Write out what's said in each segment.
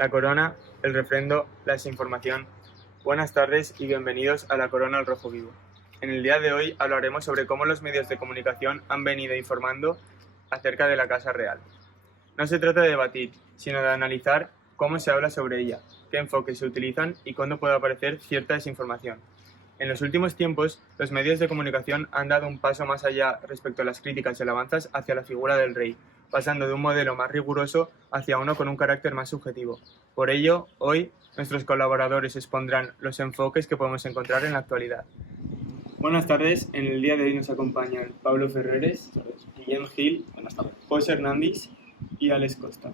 La corona, el refrendo, la desinformación. Buenas tardes y bienvenidos a La Corona al Rojo Vivo. En el día de hoy hablaremos sobre cómo los medios de comunicación han venido informando acerca de la Casa Real. No se trata de debatir, sino de analizar cómo se habla sobre ella, qué enfoques se utilizan y cuándo puede aparecer cierta desinformación. En los últimos tiempos, los medios de comunicación han dado un paso más allá respecto a las críticas y alabanzas hacia la figura del rey, pasando de un modelo más riguroso hacia uno con un carácter más subjetivo. Por ello, hoy, nuestros colaboradores expondrán los enfoques que podemos encontrar en la actualidad. Buenas tardes, en el día de hoy nos acompañan Pablo Ferreres, Guillem Gil, José Hernández y Alex Costa.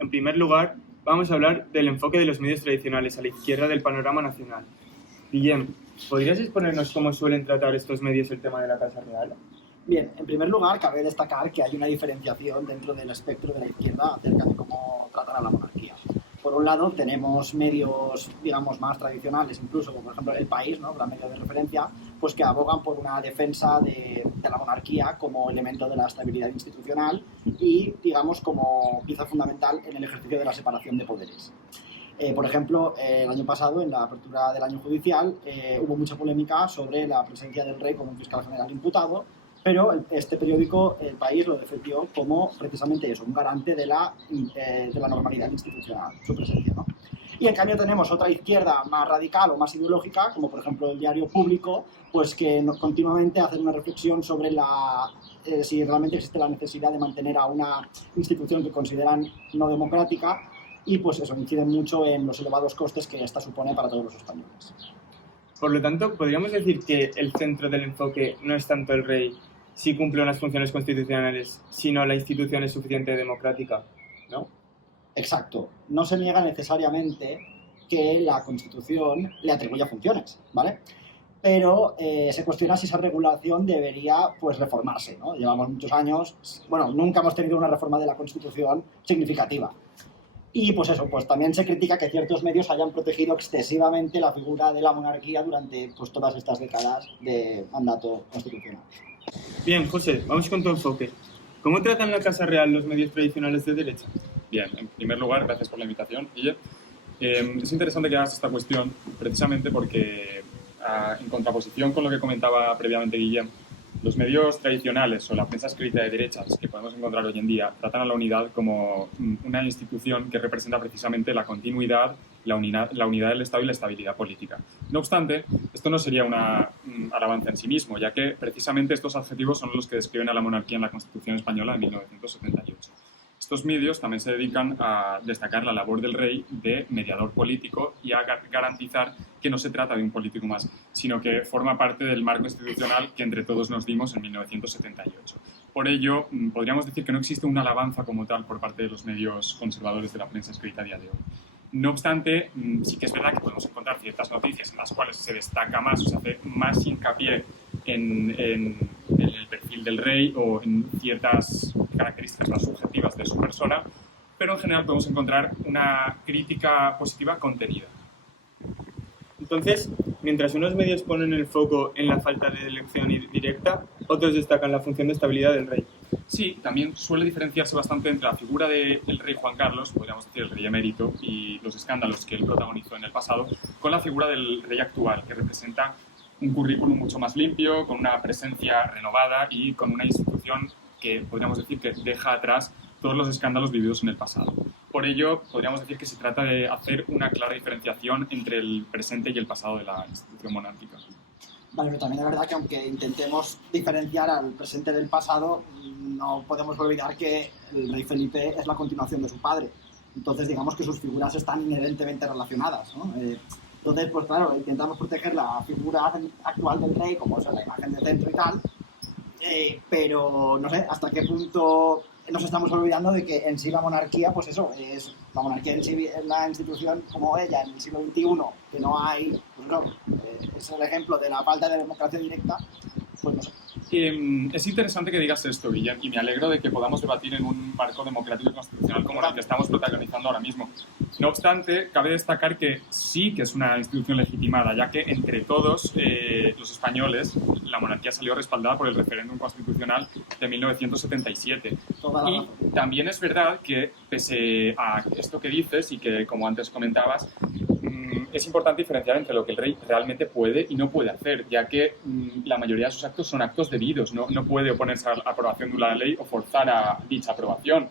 En primer lugar, vamos a hablar del enfoque de los medios tradicionales a la izquierda del panorama nacional. Guillem, ¿podrías exponernos cómo suelen tratar estos medios el tema de la Casa Real? Bien, en primer lugar, cabe destacar que hay una diferenciación dentro del espectro de la izquierda acerca de cómo tratar a la monarquía. Por un lado, tenemos medios, digamos, más tradicionales, incluso, como por ejemplo El País, ¿no?, gran medio de referencia, pues que abogan por una defensa de la monarquía como elemento de la estabilidad institucional y, digamos, como pieza fundamental en el ejercicio de la separación de poderes. Por ejemplo, el año pasado, en la apertura del año judicial, hubo mucha polémica sobre la presencia del rey como un fiscal general imputado, pero este periódico, El País, lo defendió como precisamente eso, un garante de la normalidad institucional, su presencia, ¿no? Y en cambio tenemos otra izquierda más radical o más ideológica, como por ejemplo el Diario Público, pues que continuamente hace una reflexión sobre si realmente existe la necesidad de mantener a una institución que consideran no democrática, y pues eso incide mucho en los elevados costes que esta supone para todos los españoles. Por lo tanto, podríamos decir que el centro del enfoque no es tanto el rey, si cumple unas funciones constitucionales, sino la institución es suficientemente democrática, ¿no? Exacto. No se niega necesariamente que la Constitución le atribuya funciones, ¿vale? Pero se cuestiona si esa regulación debería, pues, reformarse, ¿no? Llevamos muchos años, bueno, nunca hemos tenido una reforma de la Constitución significativa. Y pues eso, pues también se critica que ciertos medios hayan protegido excesivamente la figura de la monarquía durante pues todas estas décadas de mandato constitucional. Bien, José, vamos con tu enfoque. ¿Cómo tratan la Casa Real los medios tradicionales de derecha? Bien, en primer lugar, gracias por la invitación, Guille. Es interesante que hagas esta cuestión precisamente porque, en contraposición con lo que comentaba previamente Guillem, los medios tradicionales o la prensa escrita de derechas que podemos encontrar hoy en día tratan a la unidad como una institución que representa precisamente la continuidad, la unidad del Estado y la estabilidad política. No obstante, esto no sería una alabanza en sí mismo, ya que precisamente estos adjetivos son los que describen a la monarquía en la Constitución española de 1978. Estos medios también se dedican a destacar la labor del rey de mediador político y a garantizar que no se trata de un político más, sino que forma parte del marco institucional que entre todos nos dimos en 1978. Por ello, podríamos decir que no existe una alabanza como tal por parte de los medios conservadores de la prensa escrita a día de hoy. No obstante, sí que es verdad que podemos encontrar ciertas noticias en las cuales se destaca más o se hace más hincapié en el perfil del rey o en ciertas características más subjetivas de su persona, pero en general podemos encontrar una crítica positiva contenida. Entonces, mientras unos medios ponen el foco en la falta de elección directa, otros destacan la función de estabilidad del rey. Sí, también suele diferenciarse bastante entre la figura del rey Juan Carlos, podríamos decir el rey emérito, y los escándalos que él protagonizó en el pasado, con la figura del rey actual, que representa un currículum mucho más limpio, con una presencia renovada y con una institución que podríamos decir que deja atrás todos los escándalos vividos en el pasado. Por ello, podríamos decir que se trata de hacer una clara diferenciación entre el presente y el pasado de la institución monárquica. Vale, pero también es verdad que aunque intentemos diferenciar al presente del pasado, no podemos olvidar que el rey Felipe es la continuación de su padre. Entonces, digamos que sus figuras están inherentemente relacionadas, ¿no? Entonces, pues claro, intentamos proteger la figura actual del rey, como es la imagen de centro y tal, pero no sé hasta qué punto nos estamos olvidando de que en sí la monarquía, pues eso, es la monarquía en sí es la institución como ella en el siglo XXI, que no hay, pues no, es el ejemplo de la falta de democracia directa, pues no sé. Es interesante que digas esto, Guillem, y me alegro de que podamos debatir en un marco democrático y constitucional como el que estamos protagonizando ahora mismo. No obstante, cabe destacar que sí que es una institución legitimada, ya que entre todos los españoles la monarquía salió respaldada por el referéndum constitucional de 1977. Y también es verdad que, pese a esto que dices y que, como antes comentabas, es importante diferenciar entre lo que el rey realmente puede y no puede hacer, ya que la mayoría de sus actos son actos debidos. No puede oponerse a la aprobación de una ley o forzar a dicha aprobación.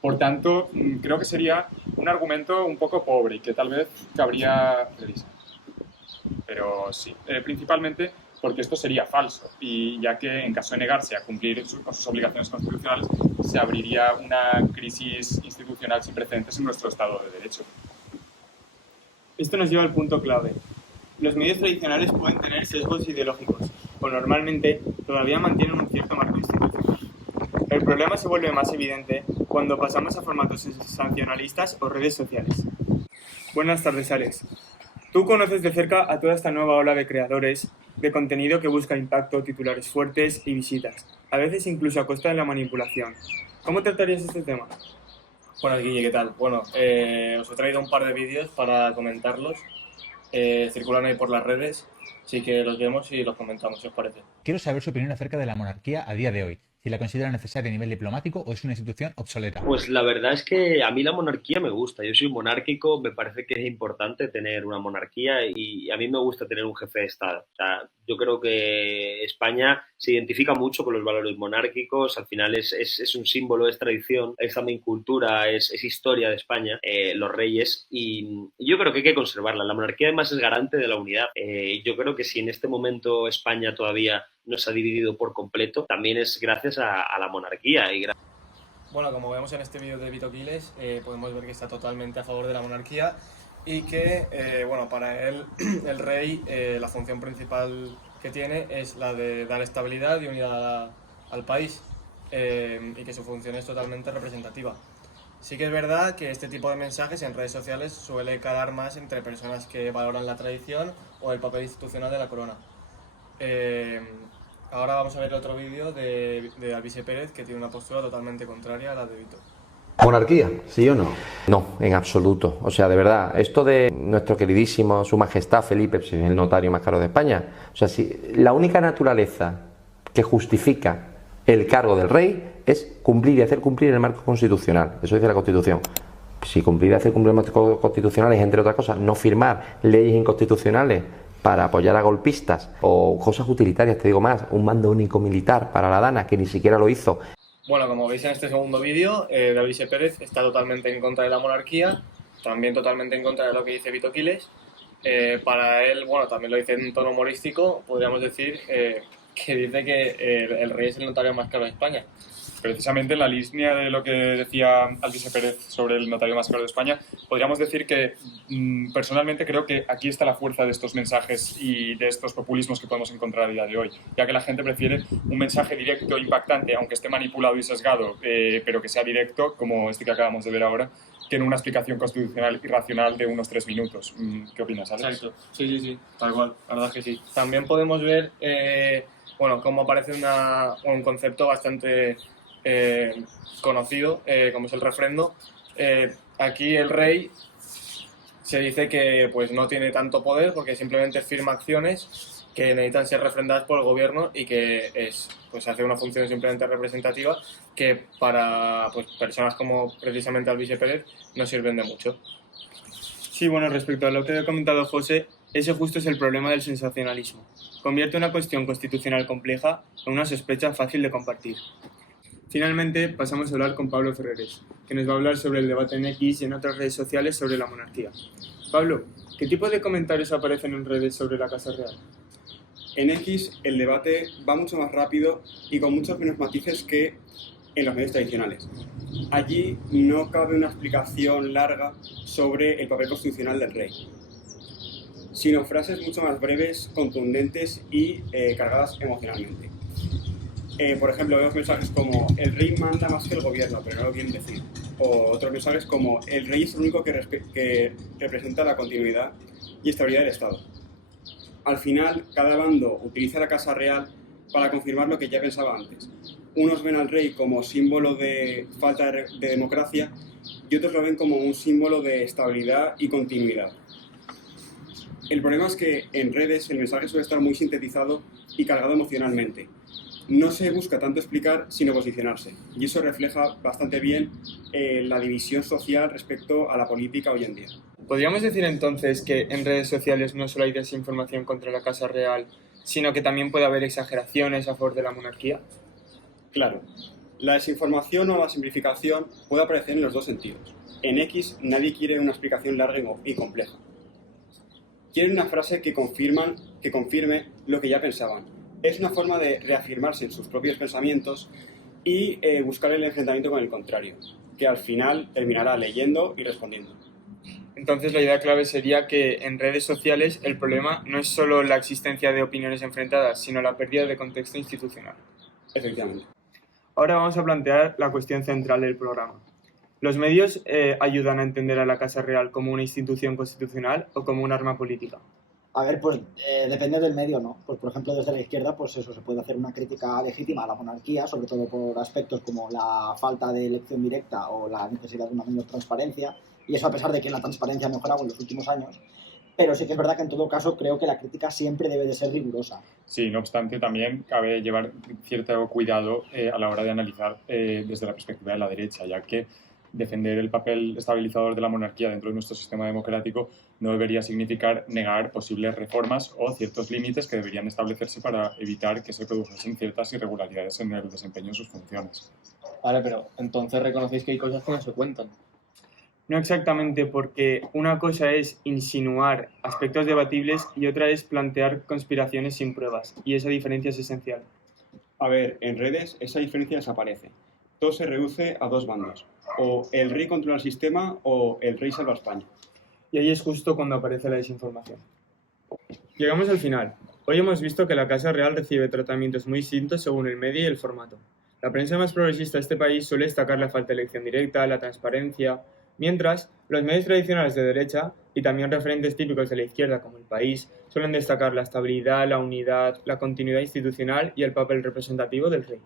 Por tanto, creo que sería un argumento un poco pobre y que tal vez cabría revisar. Pero sí, principalmente porque esto sería falso, y ya que en caso de negarse a cumplir con sus obligaciones constitucionales, se abriría una crisis institucional sin precedentes en nuestro Estado de Derecho. Esto nos lleva al punto clave. Los medios tradicionales pueden tener sesgos ideológicos, o normalmente todavía mantienen un cierto marco institucional. El problema se vuelve más evidente cuando pasamos a formatos sensacionalistas o redes sociales. Buenas tardes, Alex. Tú conoces de cerca a toda esta nueva ola de creadores de contenido que busca impacto, titulares fuertes y visitas, a veces incluso a costa de la manipulación. ¿Cómo tratarías este tema? Buenas, Guille, ¿qué tal? Bueno, os he traído un par de vídeos para comentarlos. Circulan ahí por las redes, así que los vemos y los comentamos, si os parece. Quiero saber su opinión acerca de la monarquía a día de hoy. Si la considera necesaria a nivel diplomático o es una institución obsoleta. Pues la verdad es que a mí la monarquía me gusta. Yo soy monárquico, me parece que es importante tener una monarquía y a mí me gusta tener un jefe de Estado. O sea, yo creo que España se identifica mucho con los valores monárquicos. Al final es un símbolo, es tradición, es también cultura, es historia de España, los reyes. Y yo creo que hay que conservarla. La monarquía además es garante de la unidad. Yo creo que si en este momento España todavía no se ha dividido por completo, también es gracias a la monarquía. Bueno, como vemos en este vídeo de Vito Quiles, podemos ver que está totalmente a favor de la monarquía y que, bueno, para él, el rey, la función principal que tiene es la de dar estabilidad y unidad al país, y que su función es totalmente representativa. Sí que es verdad que este tipo de mensajes en redes sociales suele calar más entre personas que valoran la tradición o el papel institucional de la corona. Ahora vamos a ver otro vídeo de Alvise Pérez, que tiene una postura totalmente contraria a la de Vito. ¿Monarquía? ¿Sí o no? No, en absoluto. O sea, de verdad, esto de nuestro queridísimo Su Majestad Felipe, pues, el notario más caro de España, o sea, si la única naturaleza que justifica el cargo del rey es cumplir y hacer cumplir el marco constitucional. Eso dice la Constitución. Si cumplir y hacer cumplir el marco constitucional es, entre otras cosas, no firmar leyes inconstitucionales para apoyar a golpistas o cosas utilitarias, te digo más, un mando único militar para la Dana, que ni siquiera lo hizo. Bueno, como veis en este segundo vídeo, Alvise Pérez está totalmente en contra de la monarquía, también totalmente en contra de lo que dice Vito Quiles. Para él, bueno, también lo dice en tono humorístico, podríamos decir que dice que el rey es el notario más caro de España. Precisamente en la línea de lo que decía Alvise Pérez sobre el notario más caro de España, podríamos decir que personalmente creo que aquí está la fuerza de estos mensajes y de estos populismos que podemos encontrar a día de hoy, ya que la gente prefiere un mensaje directo, impactante, aunque esté manipulado y sesgado, pero que sea directo, como este que acabamos de ver ahora, que en una explicación constitucional y racional de unos 3 minutos. ¿Qué opinas, Alex? Exacto, sí, tal cual, la verdad que sí. También podemos ver, bueno, cómo aparece un concepto bastante conocido, como es el refrendo. Aquí el rey se dice que pues no tiene tanto poder porque simplemente firma acciones que necesitan ser refrendadas por el gobierno y que pues hace una función simplemente representativa que para pues, personas como precisamente Alvise Pérez no sirven de mucho. Sí, bueno, respecto a lo que ha comentado José, ese justo es el problema del sensacionalismo. Convierte una cuestión constitucional compleja en una sospecha fácil de compartir. Finalmente, pasamos a hablar con Pablo Ferreres, que nos va a hablar sobre el debate en X y en otras redes sociales sobre la monarquía. Pablo, ¿qué tipo de comentarios aparecen en redes sobre la Casa Real? En X el debate va mucho más rápido y con muchos menos matices que en los medios tradicionales. Allí no cabe una explicación larga sobre el papel constitucional del rey, sino frases mucho más breves, contundentes y cargadas emocionalmente. Por ejemplo, vemos mensajes como el rey manda más que el gobierno, pero no lo quieren decir. O otros mensajes como el rey es el único que representa la continuidad y estabilidad del Estado. Al final, cada bando utiliza la Casa Real para confirmar lo que ya pensaba antes. Unos ven al rey como símbolo de falta de democracia y otros lo ven como un símbolo de estabilidad y continuidad. El problema es que en redes el mensaje suele estar muy sintetizado y cargado emocionalmente. No se busca tanto explicar, sino posicionarse. Y eso refleja bastante bien la división social respecto a la política hoy en día. ¿Podríamos decir entonces que en redes sociales no solo hay desinformación contra la Casa Real, sino que también puede haber exageraciones a favor de la monarquía? Claro, la desinformación o la simplificación puede aparecer en los dos sentidos. En X nadie quiere una explicación larga y compleja. Quieren una frase que confirme lo que ya pensaban. Es una forma de reafirmarse en sus propios pensamientos y buscar el enfrentamiento con el contrario, que al final terminará leyendo y respondiendo. Entonces la idea clave sería que en redes sociales el problema no es solo la existencia de opiniones enfrentadas, sino la pérdida de contexto institucional. Efectivamente. Ahora vamos a plantear la cuestión central del programa. ¿Los medios ayudan a entender a la Casa Real como una institución constitucional o como un arma política? A ver, pues depende del medio, ¿no? Pues por ejemplo desde la izquierda, pues eso, se puede hacer una crítica legítima a la monarquía, sobre todo por aspectos como la falta de elección directa o la necesidad de una mayor transparencia, y eso a pesar de que la transparencia ha mejorado en los últimos años. Pero sí que es verdad que en todo caso creo que la crítica siempre debe de ser rigurosa. Sí, no obstante, también cabe llevar cierto cuidado a la hora de analizar desde la perspectiva de la derecha, ya que defender el papel estabilizador de la monarquía dentro de nuestro sistema democrático no debería significar negar posibles reformas o ciertos límites que deberían establecerse para evitar que se produjesen ciertas irregularidades en el desempeño de sus funciones. Vale, pero entonces reconocéis que hay cosas que no se cuentan. No exactamente, porque una cosa es insinuar aspectos debatibles y otra es plantear conspiraciones sin pruebas, y esa diferencia es esencial. A ver, en redes esa diferencia desaparece. Todo se reduce a dos bandos. O el rey controla el sistema o el rey salva a España. Y ahí es justo cuando aparece la desinformación. Llegamos al final. Hoy hemos visto que la Casa Real recibe tratamientos muy distintos según el medio y el formato. La prensa más progresista de este país suele destacar la falta de elección directa, la transparencia, mientras los medios tradicionales de derecha y también referentes típicos de la izquierda como El País suelen destacar la estabilidad, la unidad, la continuidad institucional y el papel representativo del rey.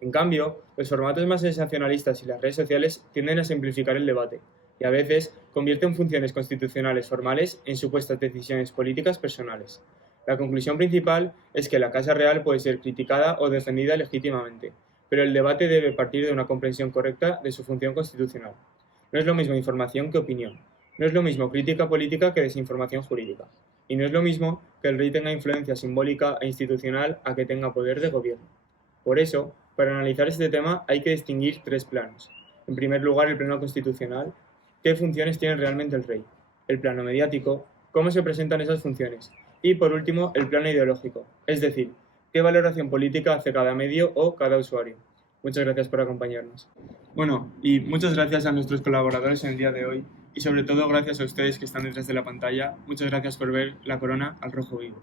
En cambio, los formatos más sensacionalistas y las redes sociales tienden a simplificar el debate y a veces convierten funciones constitucionales formales en supuestas decisiones políticas personales. La conclusión principal es que la Casa Real puede ser criticada o defendida legítimamente, pero el debate debe partir de una comprensión correcta de su función constitucional. No es lo mismo información que opinión. No es lo mismo crítica política que desinformación jurídica. Y no es lo mismo que el rey tenga influencia simbólica e institucional a que tenga poder de gobierno. Por eso, para analizar este tema hay que distinguir tres planos. En primer lugar, el plano constitucional. ¿Qué funciones tiene realmente el rey? El plano mediático. ¿Cómo se presentan esas funciones? Y, por último, el plano ideológico. Es decir, ¿qué valoración política hace cada medio o cada usuario? Muchas gracias por acompañarnos. Bueno, y muchas gracias a nuestros colaboradores en el día de hoy y sobre todo gracias a ustedes que están detrás de la pantalla. Muchas gracias por ver La Corona al Rojo Vivo.